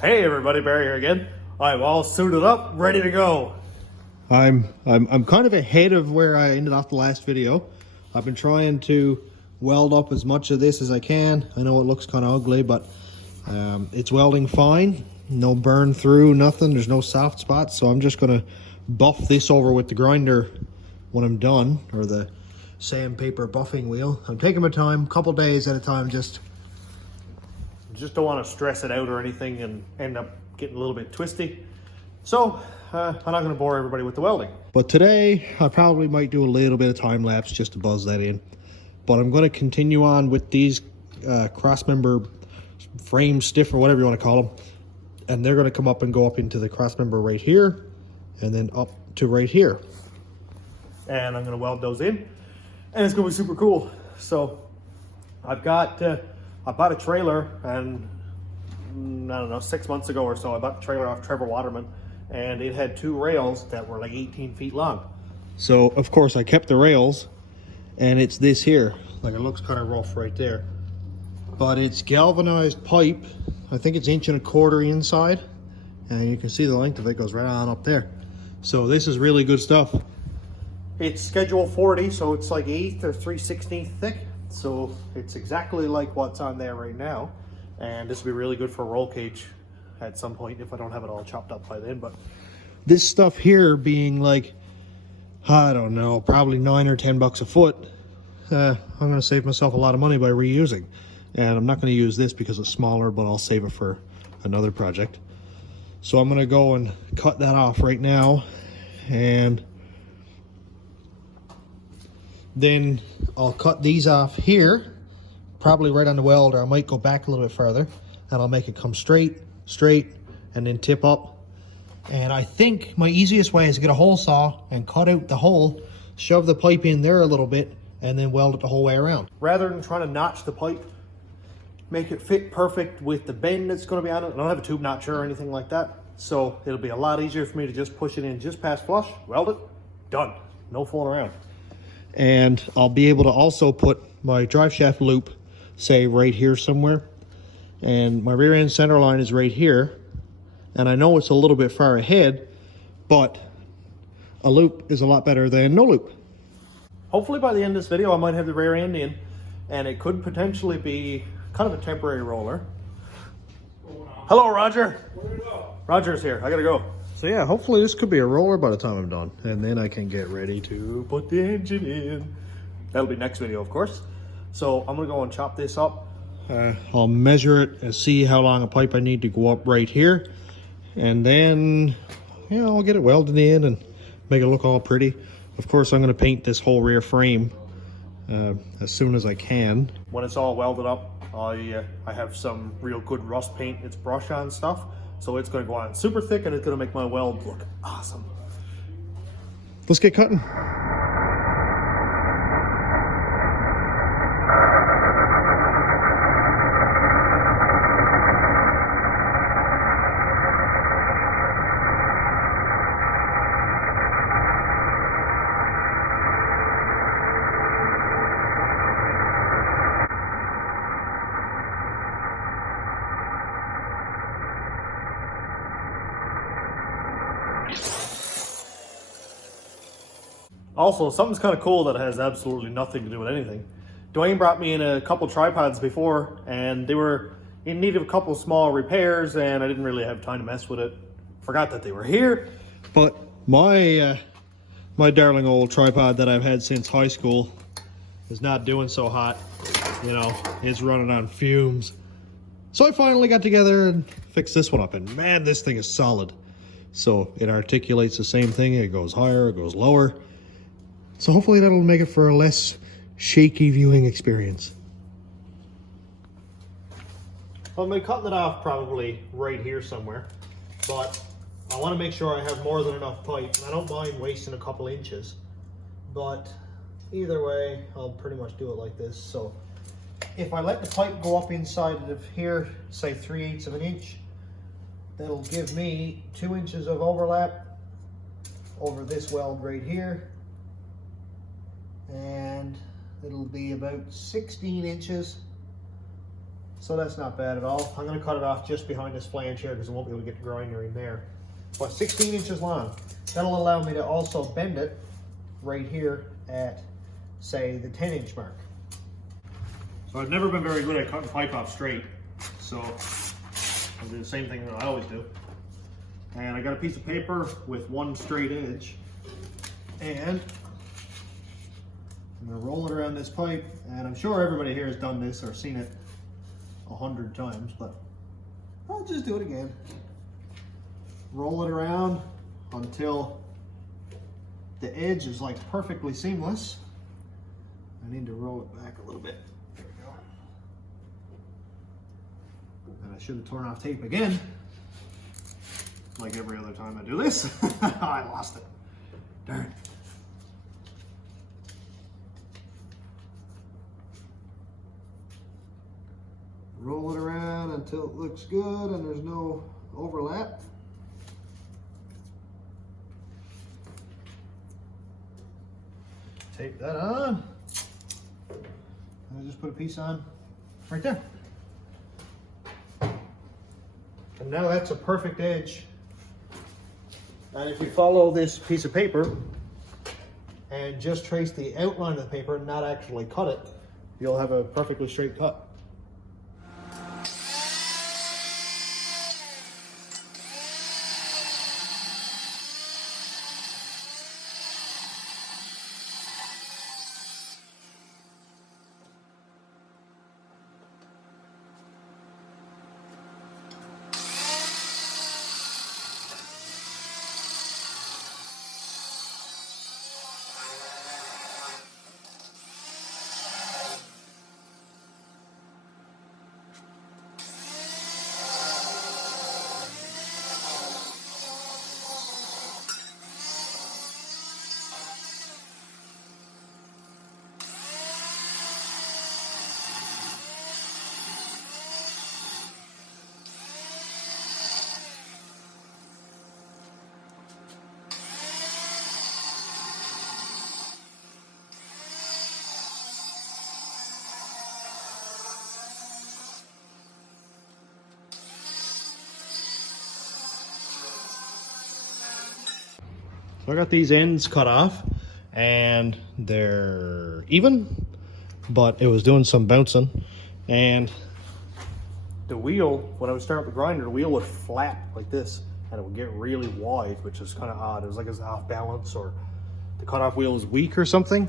Hey everybody, Barry here again. I'm all suited up, ready to go. I'm kind of ahead of where I ended off the last video. I've been trying to weld up as much of this as I can. I know it looks kind of ugly, but it's welding fine. No burn through, nothing. There's no soft spots, so I'm just gonna buff this over with the grinder when I'm done, or the sandpaper buffing wheel. I'm taking my time, a couple days at a time. Just don't want to stress it out or anything and end up getting a little bit twisty. So I'm not going to bore everybody with the welding. But today I probably might do a little bit of time lapse just to buzz that in. But I'm going to continue on with these crossmember frame stiff, or whatever you want to call them, and they're going to come up and go up into the crossmember right here, and then up to right here. And I'm going to weld those in, and it's going to be super cool. So I've got I bought a trailer, and I don't know, 6 months ago or so, I bought the trailer off Trevor Waterman, and it had two rails that were like 18 feet long. So of course I kept the rails, and it's this here. Like, it looks kind of rough right there, but it's galvanized pipe. I think it's 1.25 inches inside, and you can see the length of it goes right on up there. So this is really good stuff. It's schedule 40, so it's like 1/8 or 3/16 thick. So it's exactly like what's on there right now. And this will be really good for a roll cage at some point if I don't have it all chopped up by then. But this stuff here being like, I don't know, probably $9 or $10 a foot, I'm going to save myself a lot of money by reusing. And I'm not going to use this because it's smaller, but I'll save it for another project. So I'm going to go and cut that off right now, and then I'll cut these off here, probably right on the weld, or I might go back a little bit further, and I'll make it come straight, and then tip up. And I think my easiest way is to get a hole saw and cut out the hole, shove the pipe in there a little bit, and then weld it the whole way around. Rather than trying to notch the pipe, make it fit perfect with the bend that's going to be on it. I don't have a tube notcher or anything like that, so it'll be a lot easier for me to just push it in just past flush, weld it, done. No fooling around. And I'll be able to also put my drive shaft loop, say right here somewhere, and my rear end center line is right here, and I know it's a little bit far ahead, but a loop is a lot better than no loop. Hopefully by the end of this video I might have the rear end in, and it could potentially be kind of a temporary roller. Hello, Roger. Where'd it go? Roger's here. I gotta go. So yeah, hopefully this could be a roller by the time I'm done, and then I can get ready to Put the engine in. That'll be next video, of course. So I'm gonna go and chop this up. I'll measure it and see how long a pipe I need to go up right here, and then I'll get it welded in and make it look all pretty. Of course, I'm going to paint this whole rear frame as soon as I can. When it's all welded up, I have some real good rust paint. It's brush on stuff, so it's going to go on super thick, and it's going to make my weld look awesome. Let's get cutting. Also, something's kind of cool that has absolutely nothing to do with anything. Dwayne brought me in a couple tripods before, and they were in need of a couple small repairs, and I didn't really have time to mess with it. Forgot that they were here. But my my darling old tripod that I've had since high school is not doing so hot. You know, it's running on fumes. So I finally got together and fixed this one up, and man, this thing is solid. So it articulates the same thing. It goes higher, it goes lower. So hopefully that'll make it for a less shaky viewing experience. Well, I'm going to cut it off probably right here somewhere, but I want to make sure I have more than enough pipe. And I don't mind wasting a couple inches, but either way, I'll pretty much do it like this. So if I let the pipe go up inside of here, say 3/8 of an inch, that'll give me 2 inches of overlap over this weld right here, and it'll be about 16 inches So that's not bad at all. I'm going to cut it off just behind this flange here because I won't be able to get the grinder in there. But 16 inches long. That'll allow me to also bend it right here at, say, the 10-inch mark. So I've never been very good at cutting pipe off straight. So I'll do the same thing that I always do. And I got a piece of paper with one straight edge. And I'm going to roll it around this pipe. And I'm sure everybody here has done this or seen it 100 times, but I'll just do it again. Roll it around until the edge is like perfectly seamless. I need to roll it back a little bit. There we go. And I should have torn off tape again, like every other time I do this. I lost it. Darn. Roll it around until it looks good and there's no overlap. Tape that on. And I just put a piece on right there. And now that's a perfect edge. And if you follow this piece of paper and just trace the outline of the paper and not actually cut it, you'll have a perfectly straight cut. So I got these ends cut off and they're even, but it was doing some bouncing. And the wheel, when I would start up the grinder, the wheel would flap like this and it would get really wide, which is kind of odd. It was like it was off balance or the cutoff wheel is weak or something,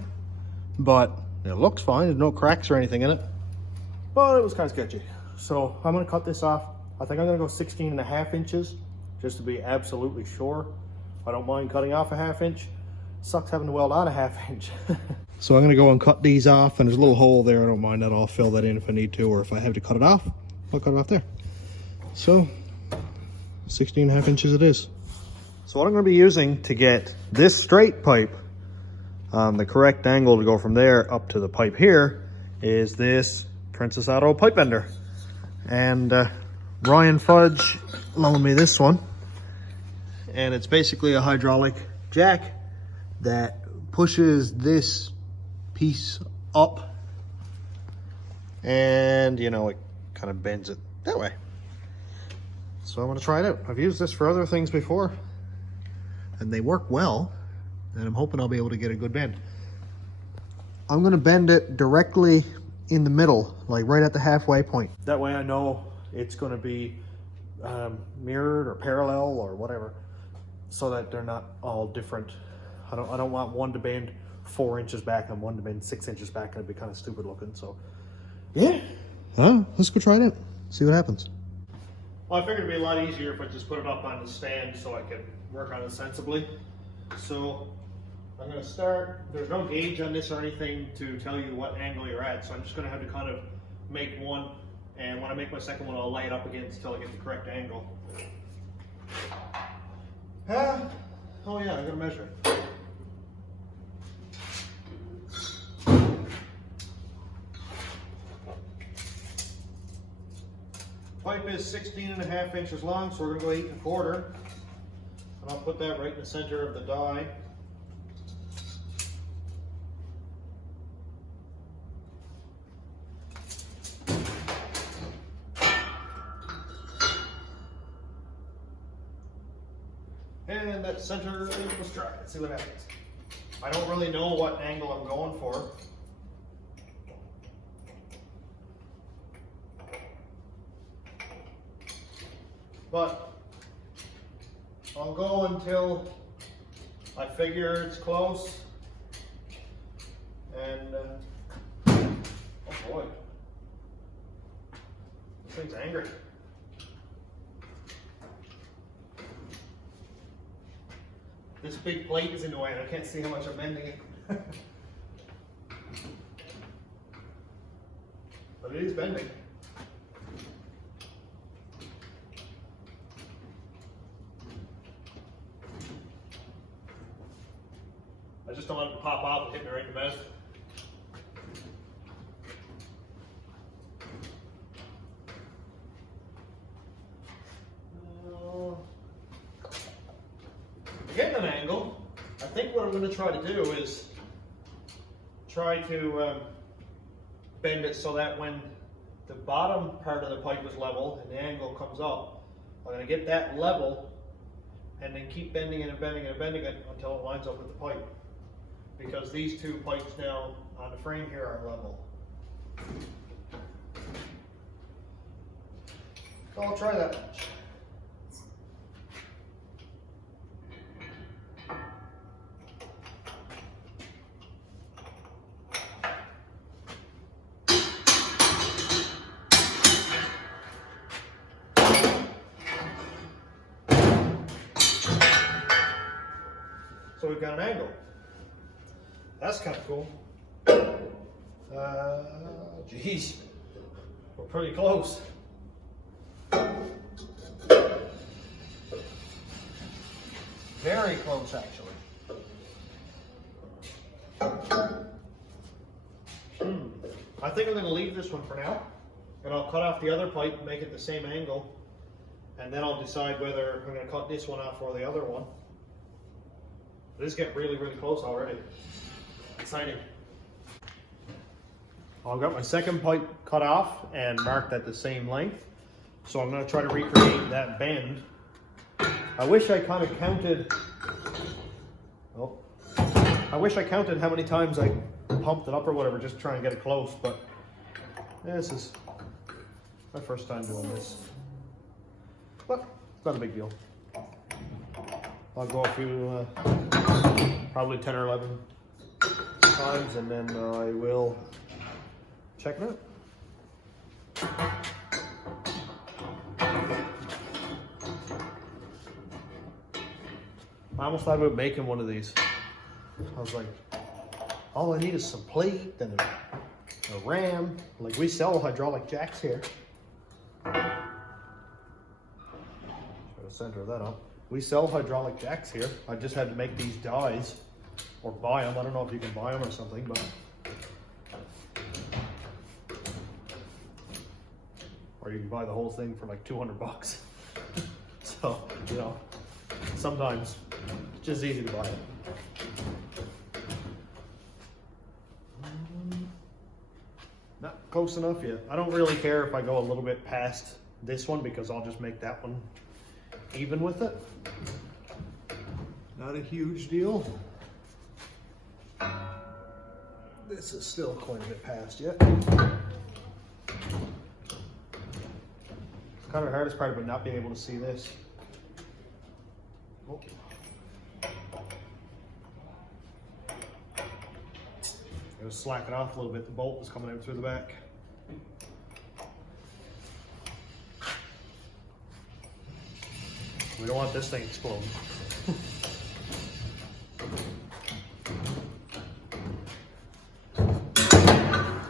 but it looks fine. There's no cracks or anything in it, but it was kind of sketchy. So I'm gonna cut this off. I think I'm gonna go 16.5 inches just to be absolutely sure. I don't mind cutting off a 1/2 inch. Sucks having to weld on a 1/2 inch. So I'm gonna go and cut these off, and there's a little hole there. I don't mind that. I'll fill that in if I need to, or if I have to cut it off, I'll cut it off there. So 16.5 inches it is. So what I'm gonna be using to get this straight pipe, the correct angle to go from there up to the pipe here, is this Princess Auto pipe bender. And Ryan Fudge loaned me this one. And it's basically a hydraulic jack that pushes this piece up and, you know, it kind of bends it that way. So I'm going to try it out. I've used this for other things before and they work well, and I'm hoping I'll be able to get a good bend. I'm going to bend it directly in the middle, like right at the halfway point. That way I know it's going to be mirrored or parallel or whatever, so that they're not all different. I don't want one to bend 4 inches back and one to bend 6 inches back, and it'd be kind of stupid looking. So yeah, let's go try it out, see what happens. Well, I figured it'd be a lot easier if I just put it up on the stand so I can work on it sensibly. So I'm going to start. There's no gauge on this or anything to tell you what angle you're at, so I'm just going to have to kind of make one, and when I make my second one, I'll lay it up against until I get the correct angle. Oh yeah, I gotta measure it. Pipe is 16.5 inches long, so we're gonna go 8 1/4. And I'll put that right in the center of the die. And that center, let's try it, see what happens. I don't really know what angle I'm going for. But I'll go until I figure it's close. And, oh boy, this thing's angry. This big plate is in the way, and I can't see how much I'm bending it. But it is bending. I just don't want it to pop off and hit me right in the mouth. Getting an angle, I think what I'm going to try to do is try to bend it so that when the bottom part of the pipe is level and the angle comes up, I'm going to get that level and then keep bending it and bending it and bending it until it lines up with the pipe. Because these two pipes now on the frame here are level. So I'll try that much. So we've got an angle. That's kind of cool. Geez, we're pretty close. Very close, actually. I think I'm going to leave this one for now, and I'll cut off the other pipe and make it the same angle, and then I'll decide whether I'm going to cut this one off or the other one. This is getting really, really close already. Exciting. Well, I've got my second pipe cut off and marked at the same length. So I'm going to try to recreate that bend. I wish I kind of counted, I wish I counted how many times I pumped it up or whatever, just trying to get it close, but this is my first time doing this. But it's not a big deal. I'll go a few, probably 10 or 11 times, and then I will check it out. I almost thought about making one of these. I was like, all I need is some plate and a ram. Like, we sell hydraulic jacks here. Try to center that up. We sell hydraulic jacks here. I just had to make these dies or buy them. I don't know if you can buy them or something, but. Or you can buy the whole thing for like 200 bucks. So, you know, sometimes it's just easy to buy it. Not close enough yet. I don't really care if I go a little bit past this one because I'll just make that one even with it. Not a huge deal. This is still quite a bit past yet. It's kind of the hardest part about not being able to see this. Oh. It was slacking off a little bit. The bolt was coming out through the back. We don't want this thing exploding.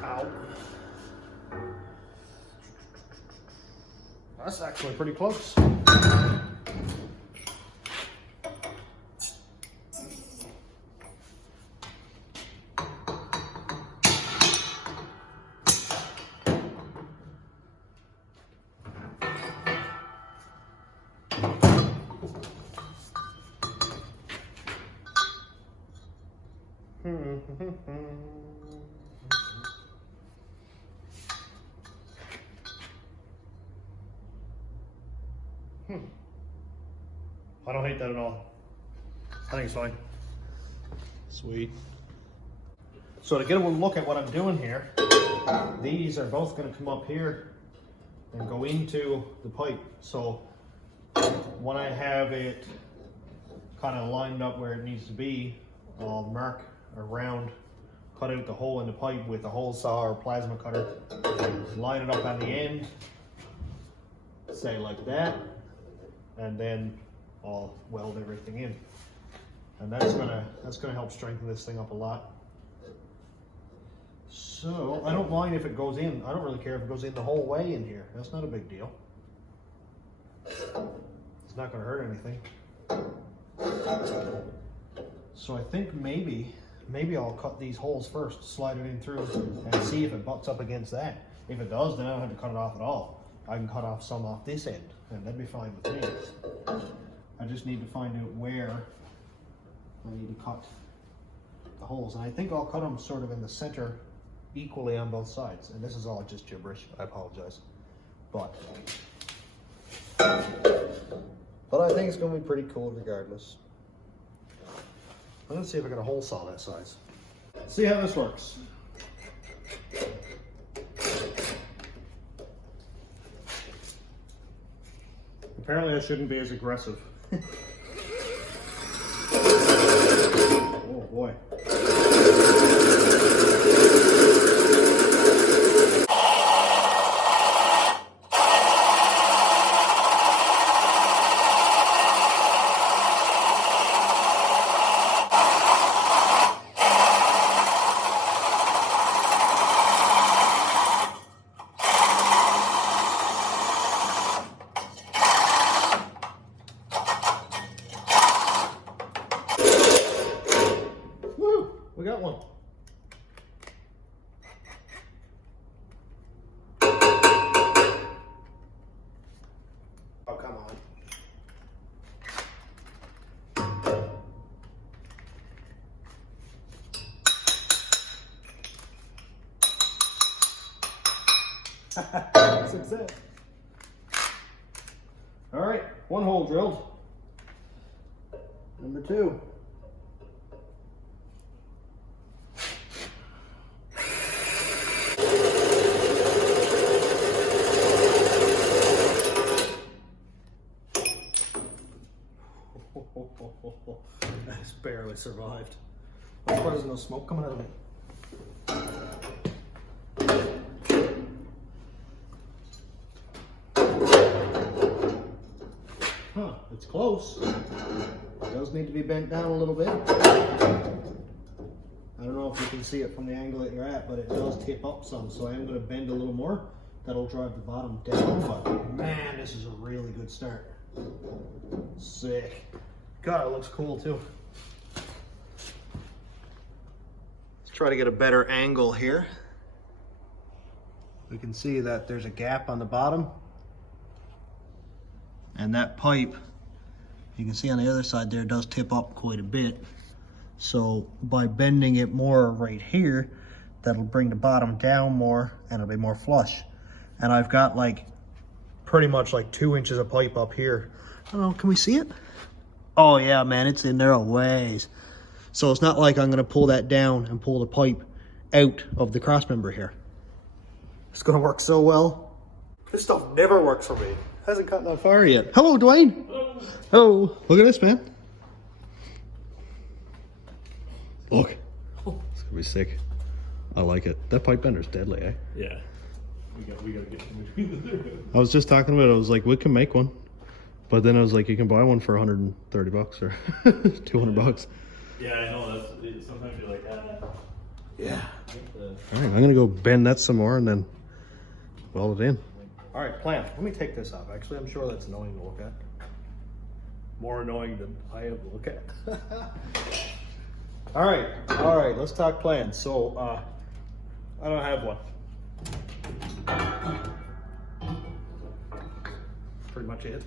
Ow. That's actually pretty close. I don't hate that at all. I think it's fine. Sweet. So to get a look at what I'm doing here, these are both going to come up here and go into the pipe. So when I have it kind of lined up where it needs to be, I'll mark around, cut out the hole in the pipe with a hole saw or plasma cutter, line it up at the end, say like that, and then I'll weld everything in. And that's gonna help strengthen this thing up a lot. So I don't mind if it goes in. I don't really care if it goes in the whole way in here. That's not a big deal. It's not gonna hurt anything. So I think maybe I'll cut these holes first, slide it in through, and see if it butts up against that. If it does, then I don't have to cut it off at all. I can cut off some off this end, and that'd be fine with me. I just need to find out where I need to cut the holes. And I think I'll cut them sort of in the center equally on both sides. And this is all just gibberish, I apologize. But I think it's gonna be pretty cool regardless. I'm gonna see if I got a hole saw that size. See how this works. Apparently I shouldn't be as aggressive. Oh boy. We got one. Oh, come on. Success. All right, one hole drilled. Number two. I just barely survived. That's why there's no smoke coming out of it. Huh, it's close. It does need to be bent down a little bit. I don't know if you can see it from the angle that you're at, but it does tip up some, so I am going to bend a little more. That'll drive the bottom down, but man, this is a really good start. Sick. God, it looks cool too. Let's try to get a better angle here. We can see that there's a gap on the bottom. And that pipe, you can see on the other side there, does tip up quite a bit. So by bending it more right here, that'll bring the bottom down more and it'll be more flush. And I've got like pretty much like 2 inches of pipe up here. I don't know, can we see it? Oh yeah, man, it's in there a ways. So it's not like I'm gonna pull that down and pull the pipe out of the cross member here. It's gonna work so well. This stuff never works for me. Hasn't gotten that far yet. Hello, Dwayne. Hello. Oh, look at this, man. Look. It's gonna be sick. I like it. That pipe bender's deadly, eh? Yeah. We gotta get in between there. I was just talking about it. I was like, we can make one. But then I was like, you can buy one for 130 bucks or 200 bucks. Yeah, I know. That's sometimes you're like, ah. Yeah. All right, I'm gonna go bend that some more and then weld it in. All right, plan. Let me take this off. Actually, I'm sure that's annoying to look at. More annoying than I am to look at. All right, let's talk plans. So, I don't have one. Pretty much it.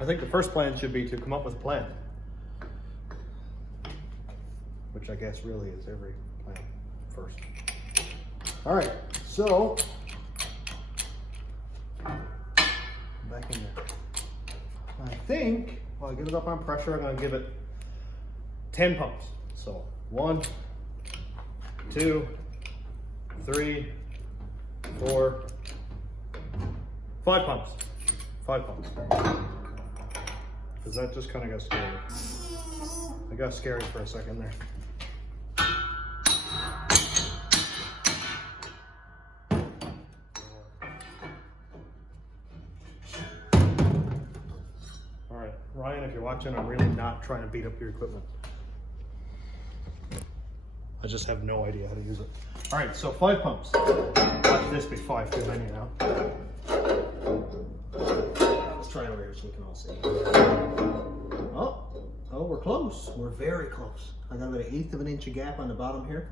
I think the first plan should be to come up with a plan. Which I guess really is every plan first. All right, so back in there. I think, well, I get it up on pressure, I'm gonna give it 10 pumps. So 1, 2, 3, 4, 5 pumps. 5 pumps. Because that just kind of got scary. I got scared for a second there. All right, Ryan, if you're watching, I'm really not trying to beat up your equipment. I just have no idea how to use it. All right, so 5 pumps. Watch this be 5 too many now. Let's try it over here so we can all see. Oh, we're close. We're very close. I got about 1/8 of an inch of gap on the bottom here.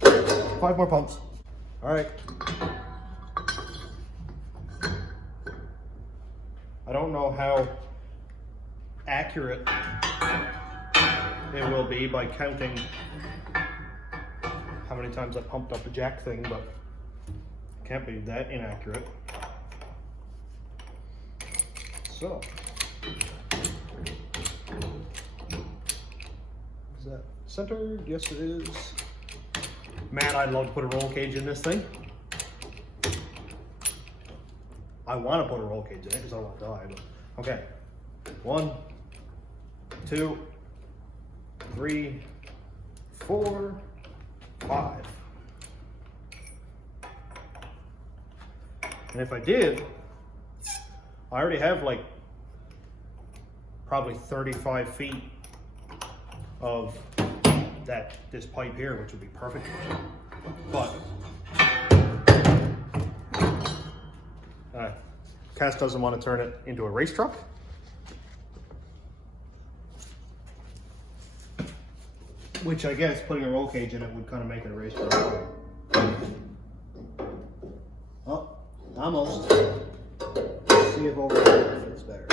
5 more pumps. All right. I don't know how accurate it will be by counting how many times I pumped up the jack thing, but it can't be that inaccurate. So, is that centered? Yes, it is. Man, I'd love to put a roll cage in this thing. I want to put a roll cage in it because I don't want to die. But okay, 1, 2, 3, 4, 5. And if I did, I already have like probably 35 feet of this pipe here, which would be perfect. But Cass doesn't want to turn it into a race truck. Which I guess putting a roll cage in it would kind of make it a race truck. Oh, almost. Let's see if over here fits better.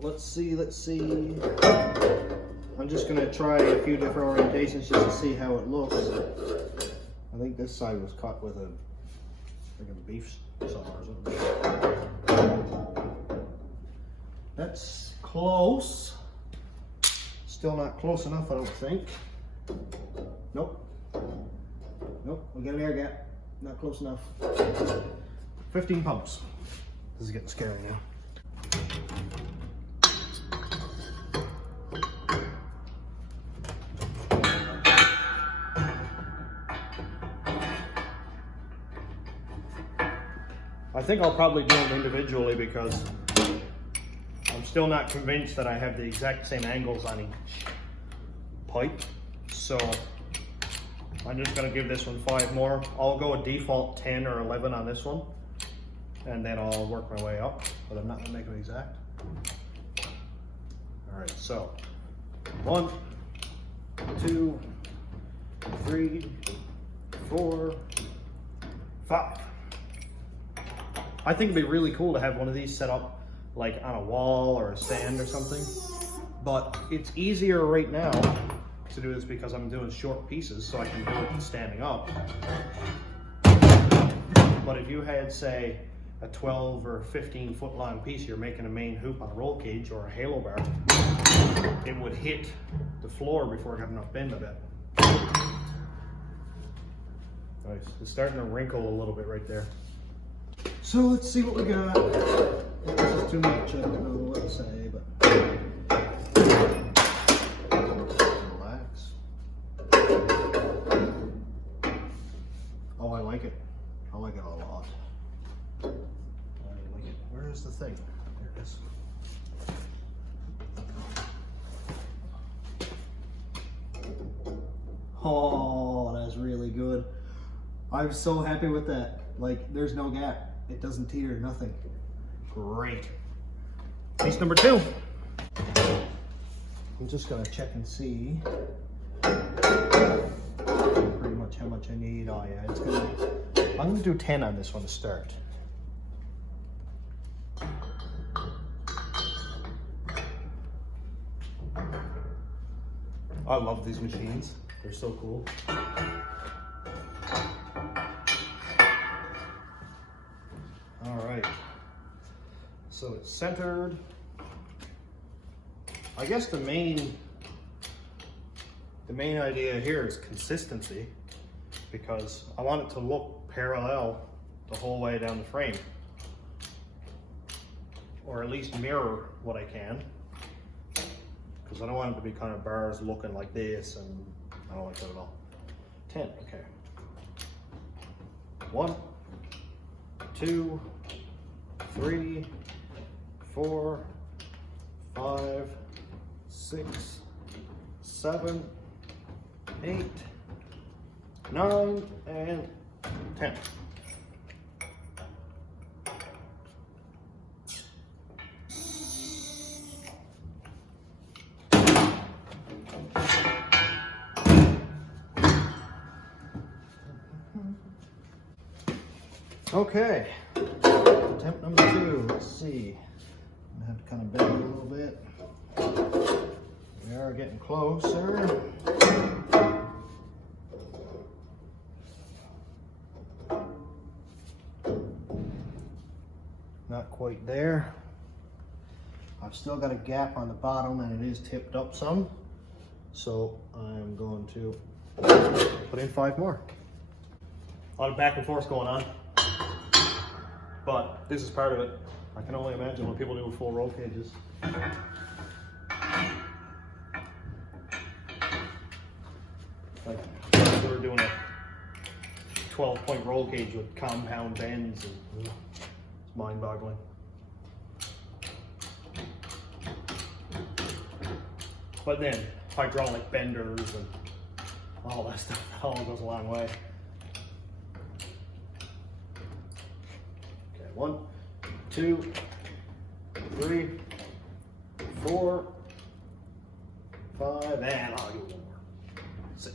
Let's see. I'm just gonna try a few different orientations just to see how it looks. I think this side was cut with a beef saw or something. That's close. Still not close enough, I don't think. Nope, we got an air gap. Not close enough. 15 pumps. This is getting scary now. I think I'll probably do them individually because I'm still not convinced that I have the exact same angles on each pipe. So I'm just gonna give this one 5 more. I'll go a default 10 or 11 on this one, and then I'll work my way up, but I'm not gonna make it exact. All right, so 1, 2, 3, 4, 5. I think it'd be really cool to have one of these set up like on a wall or a stand or something, but it's easier right now to do this because I'm doing short pieces, so I can do it standing up. But if you had, say, a 12 or 15 foot long piece, you're making a main hoop on a roll cage or a halo bar, it would hit the floor before it got enough bend, I bet. Nice. It's starting to wrinkle a little bit right there. So let's see what we got. This is too much, I don't know what to say, but relax. Oh, I like it. I like it a lot. I like it. Where is the thing? There it is. Oh, that's really good. I'm so happy with that. Like, there's no gap. It doesn't teeter, nothing. Great. Piece number 2. I'm just gonna check and see pretty much how much I need. Oh yeah, it's gonna be, I'm gonna do 10 on this one to start. I love these machines. They're so cool. so it's centered. I guess the main idea here is consistency, because I want it to look parallel the whole way down the frame, or at least mirror what I can, because I don't want it to be kind of bars looking like this, and I don't like that at all. 10, okay. 1, 2, 3, 4, 5, 6, 7, 8, 9, and 10. Okay, attempt number 2, let's see. I have to kind of bend it a little bit. We are getting closer. Not quite there. I've still got a gap on the bottom and it is tipped up some. So I'm going to put in 5 more. A lot of back and forth going on, but this is part of it. I can only imagine when people do full roll cages. Like we were doing a 12-point roll cage with compound bends, and it's mind-boggling. But then hydraulic benders and all that stuff, that all goes a long way. Okay, 1, 2, 3, 4, 5, and I'll do 1 more. 6.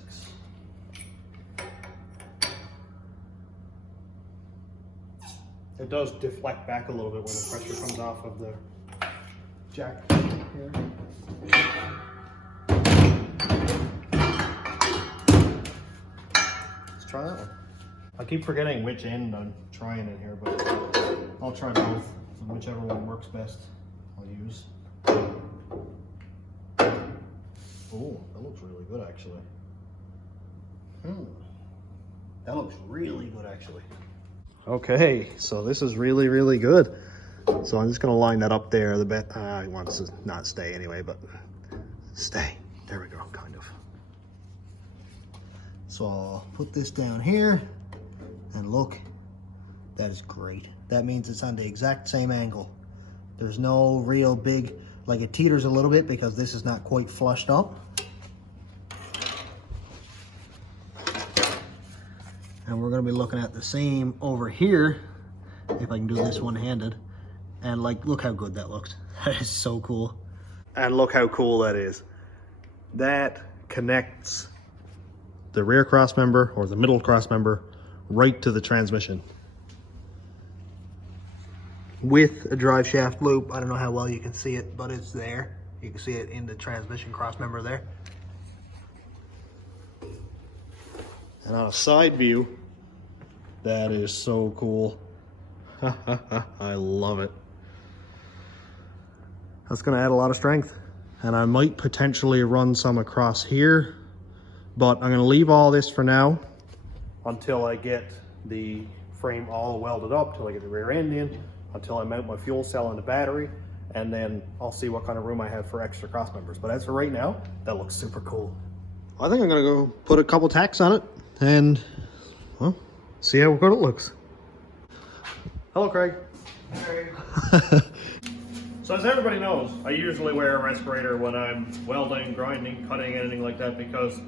It does deflect back a little bit when the pressure comes off of the jack here. Let's try that one. I keep forgetting which end I'm trying in here, but I'll try both. And whichever one works best, I'll use. Oh, that looks really good actually. That looks really good actually. Okay, so this is really, really good. So I'm just gonna line that up there. The bit I want it to not stay anyway, but stay. There we go, kind of. So I'll put this down here, and look, that is great. That means it's on the exact same angle. There's no real big, like it teeters a little bit because this is not quite flushed up. And we're gonna be looking at the same over here, if I can do this one-handed. And like, look how good that looks. That is so cool. And look how cool that is. That connects the rear cross member or the middle cross member right to the transmission. With a drive shaft loop. I don't know how well you can see it, but it's there. You can see it in the transmission cross member there. And on a side view, that is so cool. I love it. That's gonna add a lot of strength. And I might potentially run some across here, but I'm gonna leave all this for now until I get the frame all welded up, till I get the rear end in, until I mount my fuel cell and the battery, and then I'll see what kind of room I have for extra cross members. But as for right now, that looks super cool. I think I'm gonna go put a couple tacks on it and, well, see how good it looks. Hello, Craig. Hey. So as everybody knows, I usually wear a respirator when I'm welding, grinding, cutting, anything like that, because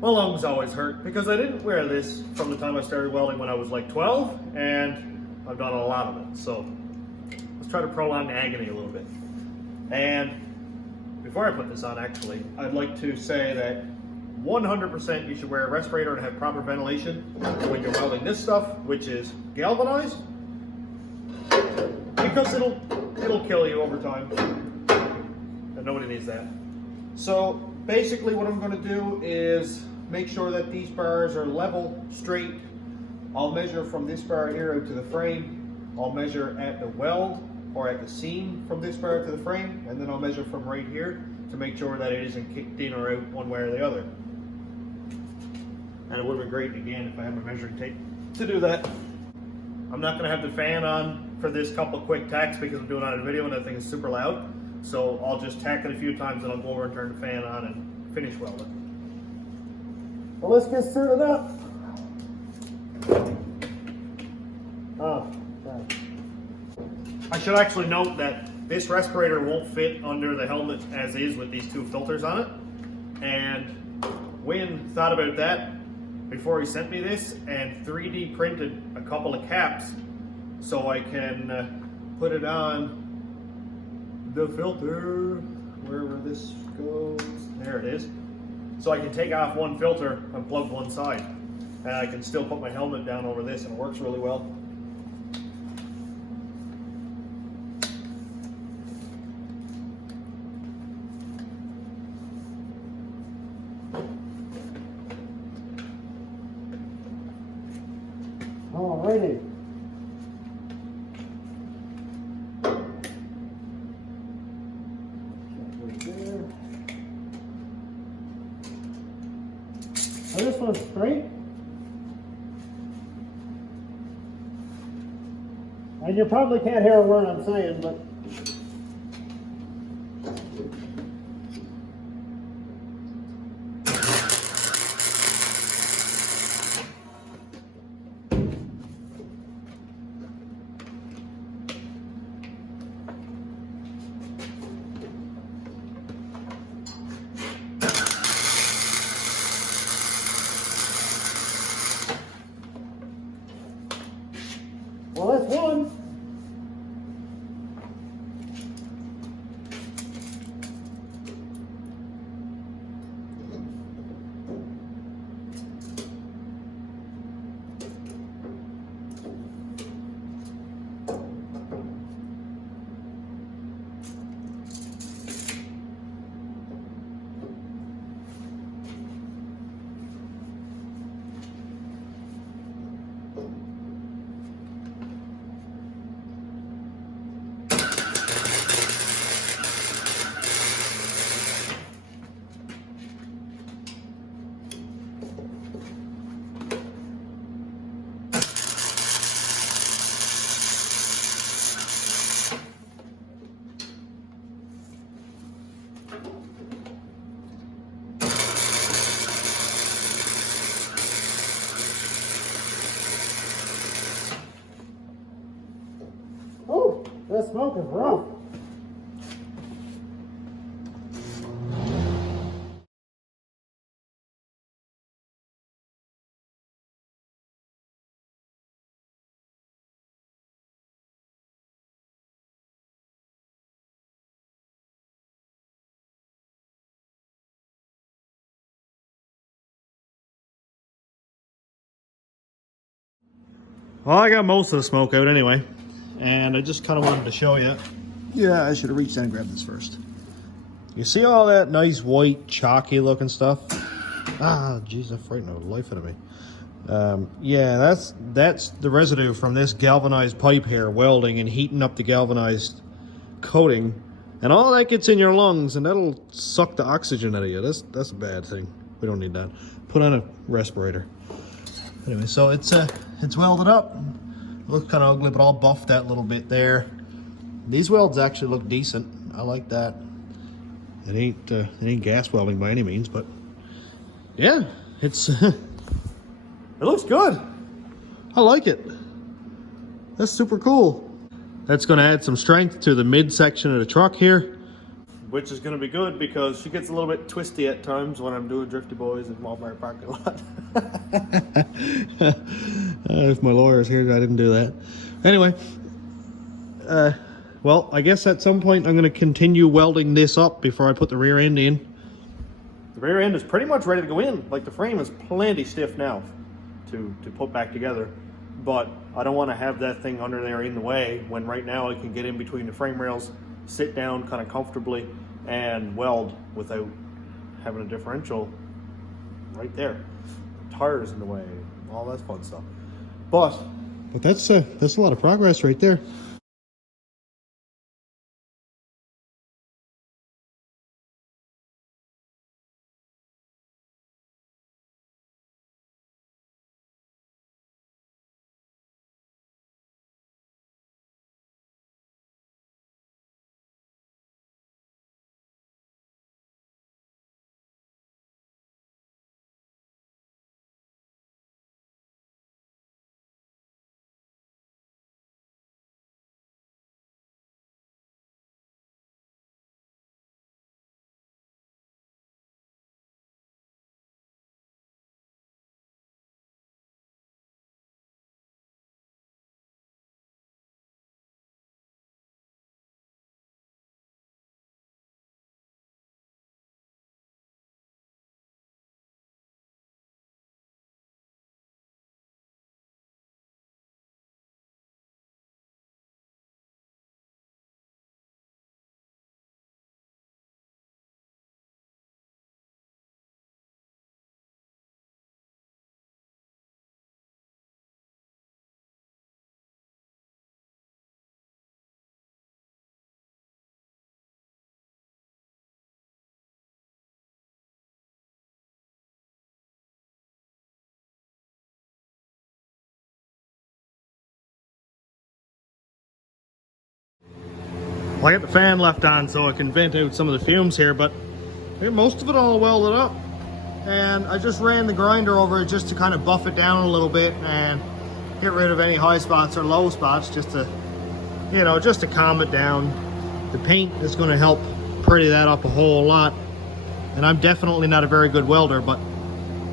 my lungs always hurt. Because I didn't wear this from the time I started welding when I was like 12, and I've done a lot of it. So let's try to prolong the agony a little bit. And before I put this on, actually, I'd like to say that 100% you should wear a respirator and have proper ventilation when you're welding this stuff, which is galvanized, because it'll kill you over time, and nobody needs that. So basically what I'm going to do is make sure that these bars are level, straight. I'll measure from this bar here out to the frame. I'll measure at the weld or at the seam from this part to the frame, and then I'll measure from right here to make sure that it isn't kicked in or out one way or the other. And it would have been great again if I had my measuring tape to do that. I'm not going to have the fan on for this couple quick tacks because I'm doing it on a video and that thing is super loud. So I'll just tack it a few times and I'll go over and turn the fan on and finish welding. Well, let's get started up. Oh, okay. I should actually note that this respirator won't fit under the helmet as is with these two filters on it. And Win thought about that before he sent me this and 3D printed a couple of caps so I can put it on the filter, wherever this goes. There it is. So I can take off one filter and plug one side. And I can still put my helmet down over this and it works really well. Alrighty. Now this one's straight. And you probably can't hear a word I'm saying, but well, that's one. Oh, that smoke is rough. Well, I got most of the smoke out anyway, and I just kind of wanted to show you. Yeah, I should have reached down and grabbed this first. You see all that nice white chalky looking stuff? Ah, jeez, that frightened the life out of me. Yeah, that's the residue from this galvanized pipe here, welding and heating up the galvanized coating, and all that gets in your lungs, and that'll suck the oxygen out of you. That's a bad thing. We don't need that. Put on a respirator. Anyway, so it's welded up. Looks kind of ugly, but I'll buff that little bit there. These welds actually look decent. I like that. It ain't gas welding by any means, but yeah, it's it looks good. I like it. That's super cool. That's going to add some strength to the midsection of the truck here, which is going to be good because she gets a little bit twisty at times when I'm doing drifty boys in Walmart parking lot. If my lawyer's here, I didn't do that. Anyway, well, I guess at some point I'm going to continue welding this up before I put the rear end in. The rear end is pretty much ready to go in. Like, the frame is plenty stiff now to put back together, but I don't want to have that thing under there in the way when right now I can get in between the frame rails, sit down kind of comfortably, and weld without having a differential right there. Tires in the way, all that fun stuff. But that's a lot of progress right there. I got the fan left on so I can vent out some of the fumes here, but most of it all welded up. And I just ran the grinder over it just to kind of buff it down a little bit and get rid of any high spots or low spots, just to, you know, just to calm it down. The paint is going to help pretty that up a whole lot. And I'm definitely not a very good welder, but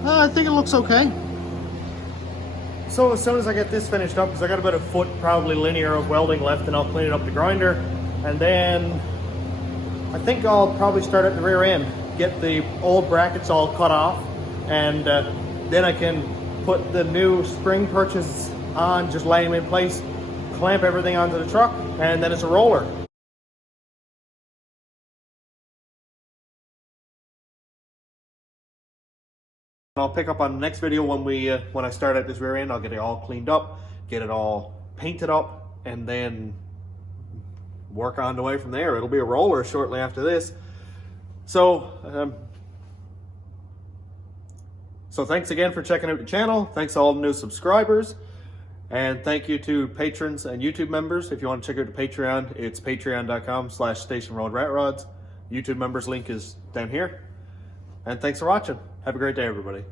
I think it looks okay. So as soon as I get this finished up, because I got about a foot probably linear of welding left, and I'll clean it up the grinder, and then I think I'll probably start at the rear end, get the old brackets all cut off, and then I can put the new spring purchase on, just lay them in place, clamp everything onto the truck, and then it's a roller. I'll pick up on the next video when I start at this rear end. I'll get it all cleaned up, get it all painted up, and then work on the way from there. It'll be a roller shortly after this. So thanks again for checking out the channel. Thanks to all the new subscribers, and thank you to patrons and YouTube members. If you want to check out the Patreon, it's patreon.com/stationroadratrods. YouTube members link is down here. And thanks for watching. Have a great day, everybody.